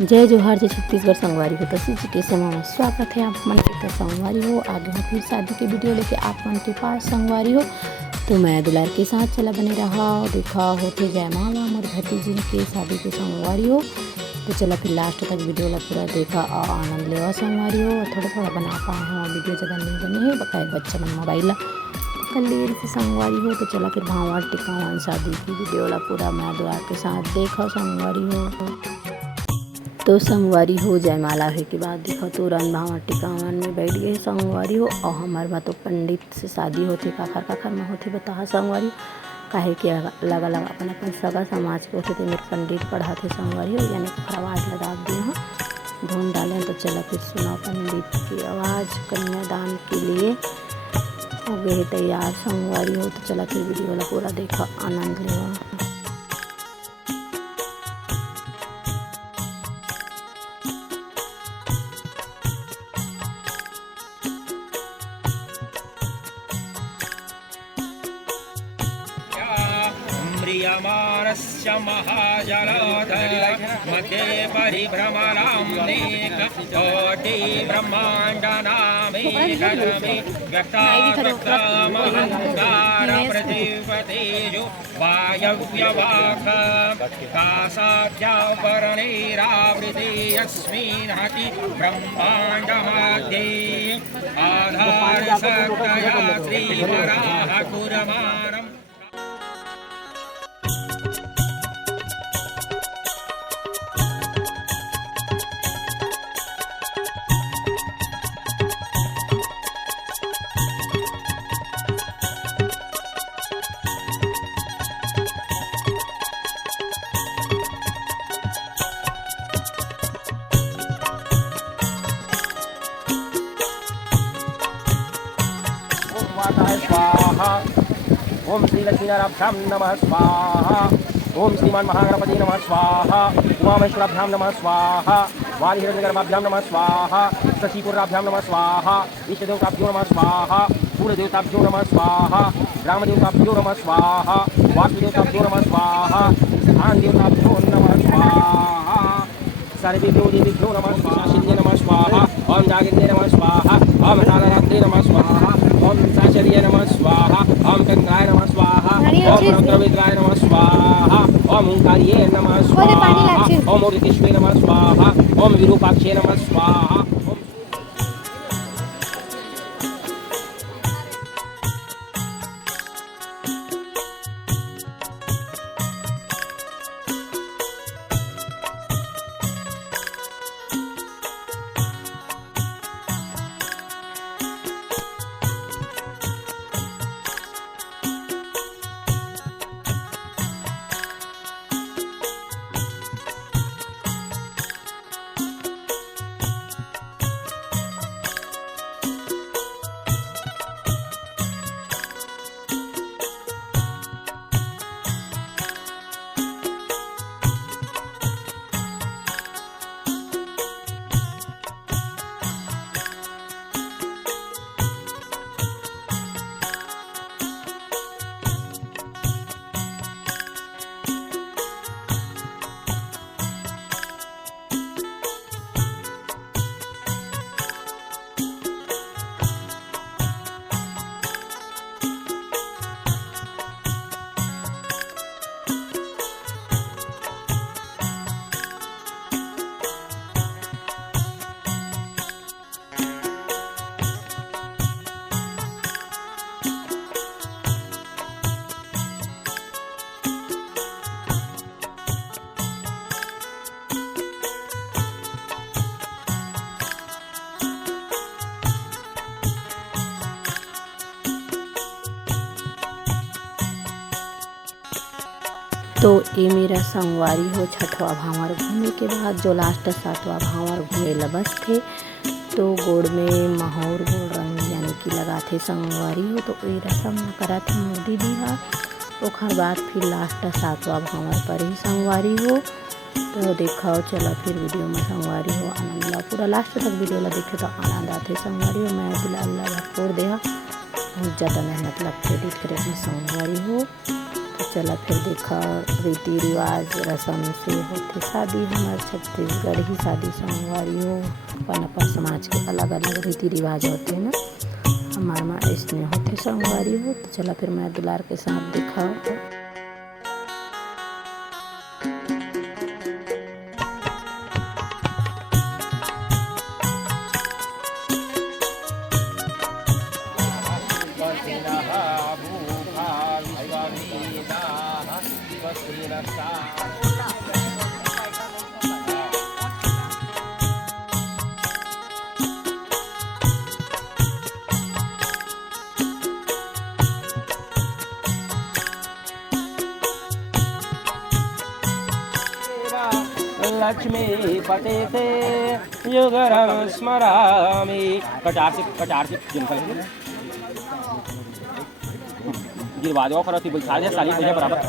जय जोहार जय छत्तीसगढ़ संगवारी हो तो से मामा स्वागत है आप मन के। तो संगवारी हो आगे हम फिर शादी की वीडियो लेके आप मन के पास संगवारी हो। तो मैं दुलार के साथ चला बने रहा देखा होते जय माला मोर भतीजी के शादी के संगवारी हो। तो चला फिर लास्ट तक वीडियो ला पूरा देखा और आनंद लेवा संगवारी हो। थोड़ा थोड़ा बना पाए हैं वीडियो ज़्यादा नहीं बनी है बकाए बच्चा मन मोबाइल कल लेर से संगवारी हो। तो चला फिर भावा टिकावन शादी की वीडियो ला पूरा मैं दुलार के साथ देखा संगवारी हो। तो संगवारी हो जयमाला है के बाद देखो तुरंत भावा टिकावन में बैठ गए संगवारी हो। और हमारे बात तो पंडित से शादी होती काखर काखर में होती बता संगवारी काहे कि अलग अलग अपन अपन सगा समाज के होते थे मेरे पंडित पढ़ाते संगवारी हो यानी आवाज़ लगा दिए हैं धुन डालें। तो चला फिर सुना पंडित की आवाज़ कन्यादान के लिए हो गए तैयार संगवारी हो। तो चला फिर वीडियो वाला पूरा देखा आनंद लेवा। म्रियमाणस्य महाजलाधर मध्ये परिभ्रमणाम्नेक कोटि ब्रह्माण्डनामेकरमे व्यक्तावक्त्रमहङ्कार प्रतिपतेजो वायव्यवाक कासाद्यावरणैरावृते यस्मिन्नहति ब्रह्माण्डमध्ये आधारशक्तया श्रीवराह कुर्माणम्। स्वाहा ओम श्री लक्ष्मीनारायणाभ्यां नमः स्वाहा ओम श्रीमान महागणपति नमः स्वाहा उमामहेश्वराभ्यां नमः स्वाहा वालिहिरण्यगर्भाभ्यां नमः स्वाहा शशिपुराभ्यां नमः स्वाहा इष्टदेवताभ्यो नमः स्वाहा सूर्यदेवताभ्यो नमः स्वाहा ग्रामदेवताभ्यो नमः स्वाहा वास्तुदेवताभ्यो नमः स्वाहा स्थानदेवताभ्यो नमः स्वाहा सर्वेभ्यो देवेभ्यो नमः स्वाहा शिन्ये नमः स्वाहा ओम जागृते नमः स्वाहा ओम कालरात्रे नमः स्वाहा ओम साचर्ये नमः स्वाहा ओम गंगाय नमः स्वाहा ओम रौद्रवेद्राय नमः स्वाहा ओम ओंकार्ये नमः स्वाहा ओम ऋतिष्वे नमः स्वाहा ओम विरूपाक्षे नमः स्वाहा। तो ये मेरा संगवारी हो छठवा भावर घूमने के बाद जो लास्ट सातवां भावर घूमे लबस थे। तो गोड़ में महौर गोड़ रंग यानी कि लगा थे संगवारी हो। तो ये रस्म करा थे मोदी दिया ओखर बाद फिर लास्ट सातवां भावर पर ही संगवारी हो। तो देखा चला फिर वीडियो में संगवारी हो आनंद ला पूरा लास्ट तक वीडियो ला देखे तो आनंद आते संगवारी हो। मैं दुलाल भरपूर देहा बहुत ज़्यादा मेहनत लगती एडिट करे संगवारी हो। तो चला फिर देखा रीति रिवाज रस्म से होती शादी। हमारे छत्तीसगढ़ ही शादी संगवारी हो, अपन अपन समाज के अलग अलग रीति रिवाज होते हैं ना। हमारे माँ इसने होते संगवारी हो। तो चला फिर मैं दुलार के साथ देखा। लक्ष्मी पते युगरं स्मरामि। कटार से गिरवा दो करो बैठा दे साली भैया बराबर।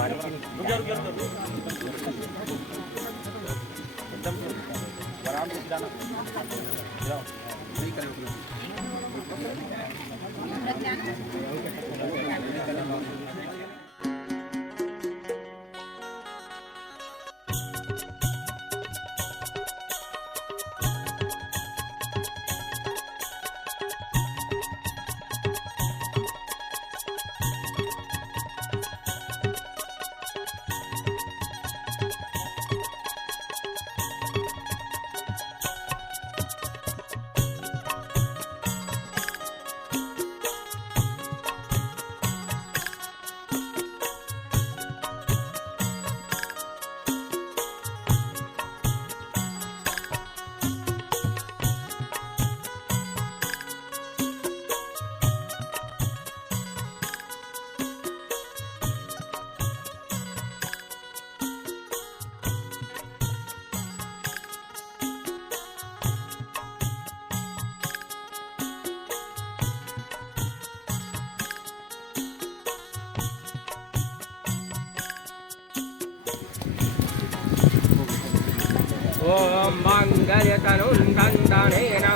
ओम मंगलतनुन्दनेन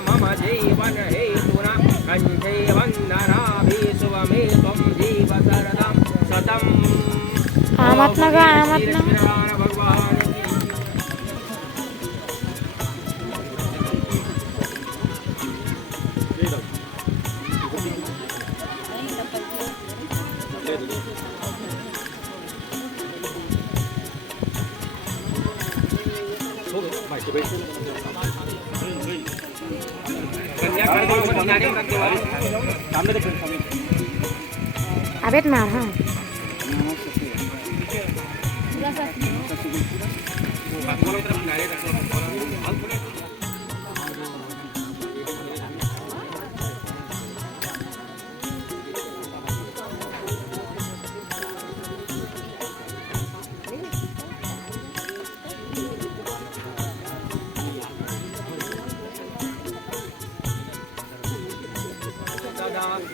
मम जीवन हेतुना कंठे वंदनाभि शुभमे त्वं जीव शरदं शतम्। आमत लगा भगवान अबेत मार हाँ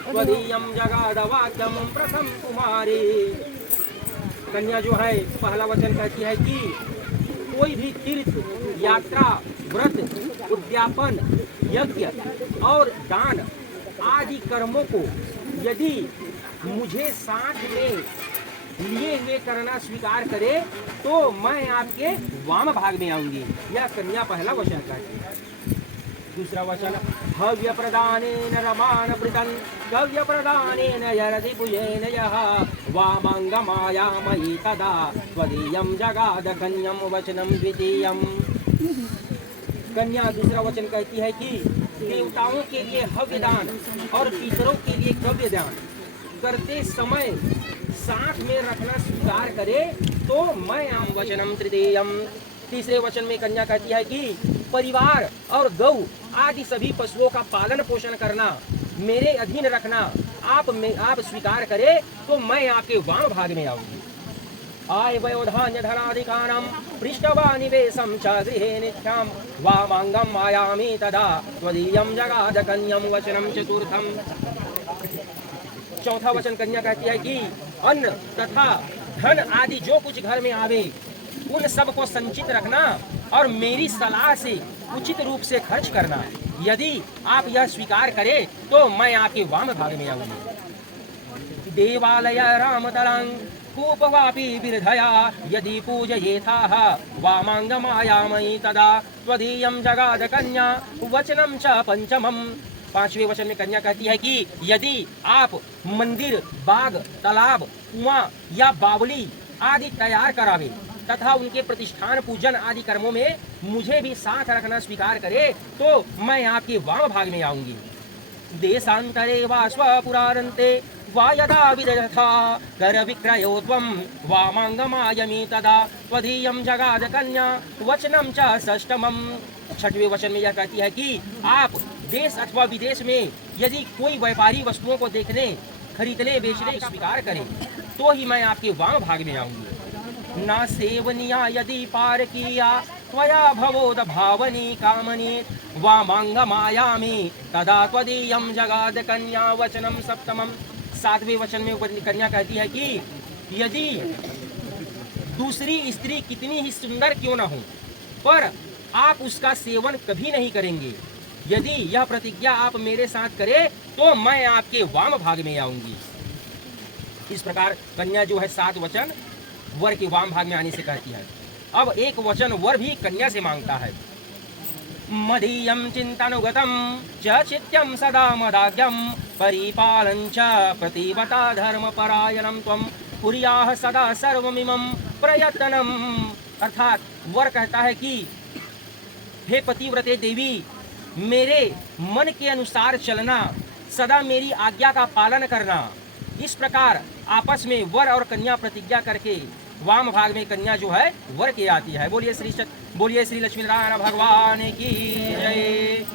त्वदीयं जगादवाक्यं प्रथम कुमारी। कन्या जो है पहला वचन कहती है कि कोई भी तीर्थ यात्रा व्रत उद्यापन यज्ञ और दान आदि कर्मों को यदि मुझे साथ में लिए हुए करना स्वीकार करे तो मैं आपके वाम भाग में आऊंगी। यह कन्या पहला वचन कहती है। दूसरा वचन हव्य प्रदानेन रमान वृतन गव्य प्रदानेन यरति भुजेन यः वामांगमायामयि तदा त्वदीयं जगाद कन्यम वचनम द्वितीयम। कन्या दूसरा वचन कहती है कि देवताओं के लिए हव्य दान और पितरों के लिए गव्य दान करते समय साथ में रखना स्वीकार करे तो मैं आम वचनम तृतीयम। तीसरे वचन में कन्या कहती है कि परिवार और गौ आदि सभी पशुओं का पालन पोषण करना मेरे अधीन रखना आप स्वीकार करे तो मैं आपके वाम भाग में आऊंगी। आय वयोधान्य धनाधिकारम पृष्ठवा निवेशम च गृहे नित्याम वामांगम आयामि तदा त्वदीयं जगाद कन्यम वचनम चतुर्थम। चौथा वचन कन्या कहती है कि अन्न तथा धन आदि जो कुछ घर में आवे उन सब को संचित रखना और मेरी सलाह से उचित रूप से खर्च करना। यदि आप यह स्वीकार करें तो मैं आपके वाम भाग में आऊंगी। देवालय रामतलं कूपवापि विरधया यदि पूजयेथाः वामाङ्गमायामयि तदा त्वदीयं जगाद कन्या वचनं च पंचमम्। पांचवें वचन में कन्या कहती है कि यदि आप मंदिर, बाग, तालाब, कुआं या बावली आदि तैयार करावे तथा उनके प्रतिष्ठान, पूजन आदि कर्मों में मुझे भी साथ रखना स्वीकार करे तो मैं आपके वाम भाग में आऊंगी। देशांतरे वा स्वपुरारन्ते वा यदा विदधता कर विक्रयो त्वं वामांगमायमि तदा त्वदीयं जगाद कन्या वचनं च षष्ठमम्। छठवें वचन में यह कहती है कि आप देश अथवा विदेश में यदि कोई व्यापारी वस्तुओं को देखने, खरीदने, बेचने स्वीकार करे तो ही मैं आपके वाम भाग में आऊंगी। ना सेवनिया यदि पारकीया त्वया भवोद भावनी कामनी वामांगमायामि तदा त्वदीयं जगाद कन्या वचनम सप्तमम्। सातवें वचन में कन्या कहती है कि यदि दूसरी स्त्री कितनी ही सुंदर क्यों न हो पर आप उसका सेवन कभी नहीं करेंगे, यदि यह प्रतिज्ञा आप मेरे साथ करें तो मैं आपके वाम भाग में आऊंगी। इस प्रकार कन्या जो है 7 वचन वर के वाम भाग में आने से कहती है। अब एक वचन वर भी कन्या से मांगता है। मदीयं चिंतनुगतं च चित्यं सदा मदाज्ञं परिपालं च प्रतिवता धर्मपरायणं त्वं कुर्याः सदा सर्वमिमं प्रयत्नम्। अर्थात वर कहता है कि हे पतिव्रते देवी, मेरे मन के अनुसार चलना, सदा मेरी आज्ञा का पालन करना। इस प्रकार आपस में वर और कन्या प्रतिज्ञा करके वाम भाग में कन्या जो है वर के आती है। बोलिए श्री लक्ष्मी नारायण भगवान की जय।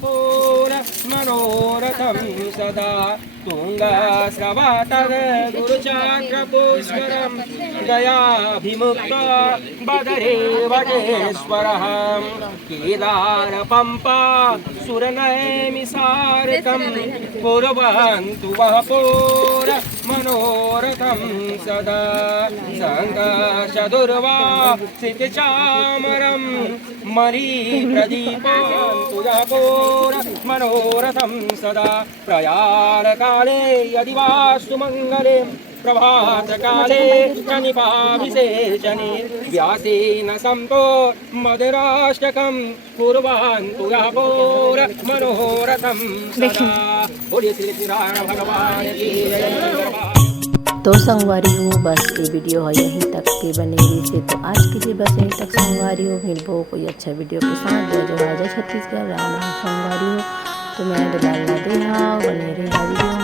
पूर्ण मनोरथम सदा तुंग श्रवतग गुरुचक्र पुष्करम दयाभिमुक्त बदरे वटेश्वरः केदार पंपा सुरनैमिसारकं कुर्वन्तु वः पूर्ण मनोरथं सदा संघर्षदुर्वा सितचामरं मरी प्रदीपं मनोरथं सदा प्रयाण काले यदि वास्तु मंगले प्रभात काले च निपाभिषेचने व्यासेन संतो मधुराष्टकं कुर्वन्तु यापोर मनोरथं सदा। बोलिए श्री नारायण भगवान की जय। तो संगवारी हो, बस ये वीडियो है यहीं तक के बने रही से। तो आज के लिए बस यहीं तक संगवारी हो। मिलबो कोई अच्छा वीडियो के साथ। जय जय छत्तीसगढ़, राम राम संगवारी हो। तो मैं दुलाल ना देहा बने रही वीडियो।